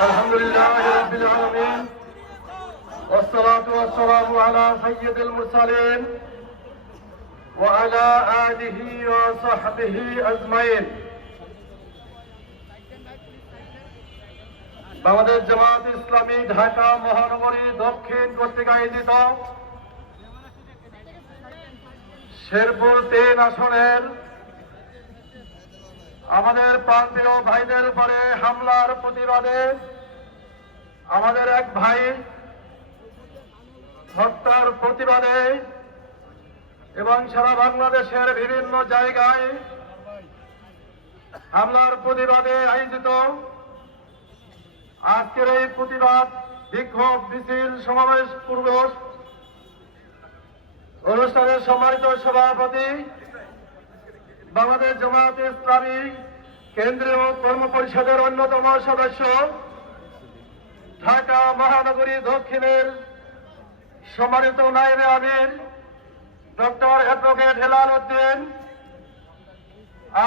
الحمد لله رب العالمين والصلاة والسلام على سيد المرسلين وعلى آله وصحبه أجمعين বাংলাদেশ জামাত ইসলামী ঢাকা মহানগরী দক্ষিণ কর্তৃক আয়োজিত শেরপুর তিন আসনের আমাদের প্রান্তীয় ভাইদের উপরে হামলার প্রতিবাদে আমাদের এক ভাই হত্যার প্রতিবাদে এবং সারা বাংলাদেশের বিভিন্ন জায়গায় হামলার প্রতিবাদে আয়োজিত আজকের এই প্রতিবাদ বিক্ষোভ মিছিল সমাবেশ পূর্ব অনুষ্ঠানের সম্মানিত সভাপতি বাংলাদেশ জামাত ইসলামী কেন্দ্রীয় কর্ম পরিষদের অন্যতম সদস্য ঢাকা মহানগরী দক্ষিণের সম্মানিত নাইবে আমির, ডক্টর অ্যাডভোকেট হেলাল উদ্দিন।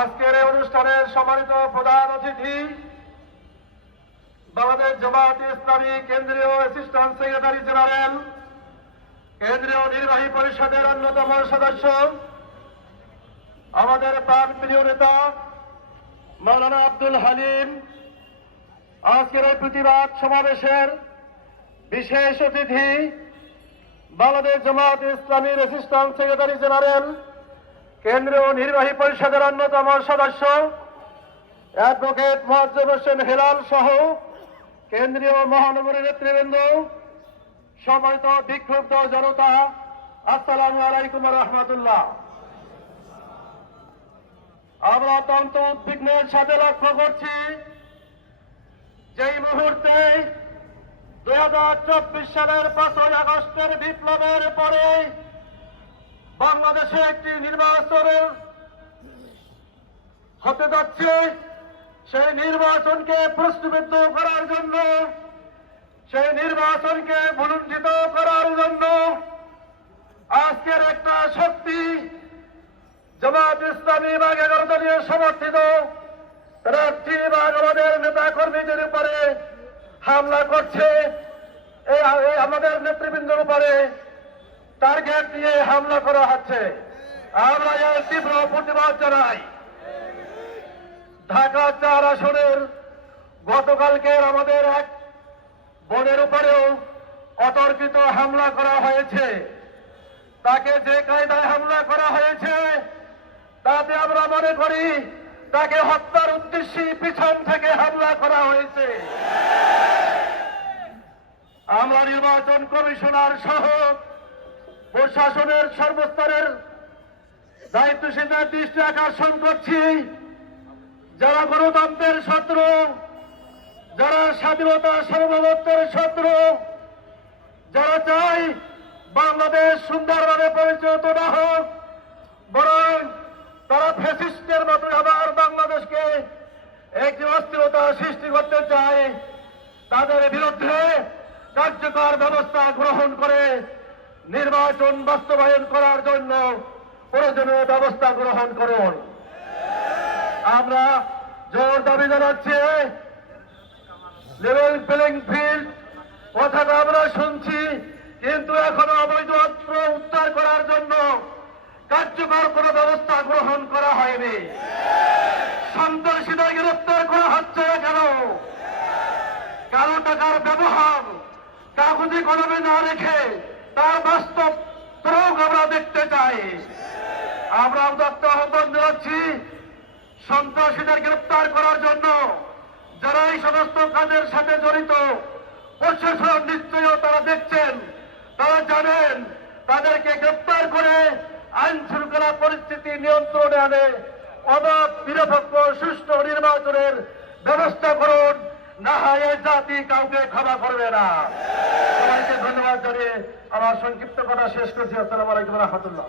আজকের এই অনুষ্ঠানের সম্মানিত প্রধান অতিথি বাংলাদেশ জামাত ইসলামী কেন্দ্রীয় অ্যাসিস্ট্যান্ট সেক্রেটারি জেনারেল, কেন্দ্রীয় নির্বাহী পরিষদের অন্যতম সদস্য, আমাদের প্রাণ প্রিয় নেতা মৌলানা আব্দুল হালিম আজকের এই প্রতিবাদ সমাবেশের বিশেষ অতিথি বাংলাদেশ জামাত ইসলামীর অ্যাসিস্ট্যান্ট সেক্রেটারি জেনারেল, কেন্দ্রীয় নির্বাহী পরিষদের অন্যতম সদস্য, অ্যাডভোকেট মোয়াজ্জেম হোসেন হেলাল সহ কেন্দ্রীয় মহানগরী নেতৃবৃন্দ, সম্মানিত বিক্ষুব্ধ জনতা, আসসালামু আলাইকুম রহমতুল্লাহ। আমরা অত্যন্ত উদ্বিগ্নের সাথে লক্ষ্য করছি যেই মুহূর্তে দুই হাজার চব্বিশ সালের পাঁচই আগস্টের বিপ্লবের পরে বাংলাদেশে একটি নির্বাচনের হতে যাচ্ছে, সেই নির্বাচনকে প্রশ্নবিদ্ধ করার জন্য, সেই নির্বাচনকে ভুলুণ্ঠিত করার জন্য আজকের একটা শক্তি জামাত ইসলামী বা এগারো দলীয় সমর্থিত হামলা করছে আমাদের নেতৃবৃন্দের উপরে টার্গেট দিয়ে হামলা করা হচ্ছে। আমরা এর তীব্র প্রতিবাদ জানাই। ঢাকা চার আসনের গতকালকে আমাদের এক বোনের উপরেও অতর্কিত হামলা করা হয়েছে। তাকে যে কায়দায় হামলা করা হয়েছে, তাতে আমরা মনে করি তাকে হত্যার উদ্দেশ্যে পিছন থেকে হামলা করা হয়েছে। আমরা নির্বাচন কমিশনার সহ প্রশাসনের সর্বস্তরের দায়িত্বশীলদের দৃষ্টি আকর্ষণ করছি। যারা গণতন্ত্রের শত্রু, যারা স্বাধীনতা সার্বভৌমত্বের শত্রু, যারা চাই বাংলাদেশ সুন্দরভাবে পরিচালিত না হোক, বরং তারা ফ্যাসিস্টের মতো আবার বাংলাদেশকে একটি অস্থিরতা সৃষ্টি করতে চায়, তাদের বিরুদ্ধে কার্যকর ব্যবস্থা গ্রহণ করে নির্বাচন বাস্তবায়ন করার জন্য প্রয়োজনীয় ব্যবস্থা গ্রহণ করুন। আমরা জোর দাবি জানাচ্ছি লেভেল প্লেইং ফিল্ড কথাটা আমরা শুনছি, কিন্তু এখনও অবৈধ অস্ত্র উদ্ধার করার জন্য কার্যকর কোন ব্যবস্থা গ্রহণ করা হয়নি সন্ত্রাসীদের গ্রেপ্তার করা হচ্ছে কেন কালো টাকার ব্যবহার কাগজে কলমে না রেখে তার বাস্তব প্রয়োগ আমরা দেখতে চাই। আমরা উদাত্ত আহ্বান জানাচ্ছি সন্ত্রাসীদের গ্রেপ্তার করার জন্য। যারা এই সমস্ত কাজের সাথে জড়িত, প্রশাসন নিশ্চয়ই তারা দেখছেন, তারা জানেন, তাদেরকে গ্রেপ্তার করে আইন শৃঙ্খলা পরিস্থিতি নিয়ন্ত্রণে আনে, অবাধ, নিরপেক্ষ, সুষ্ঠু নির্বাচনের ব্যবস্থা করুন। জাতি কাউকে ক্ষমা করবে না। সবাইকে ধন্যবাদ জানিয়ে আমার সংক্ষিপ্ত কথা শেষ করছি। আসসালাম আলাইকুম রহমতুল্লাহ।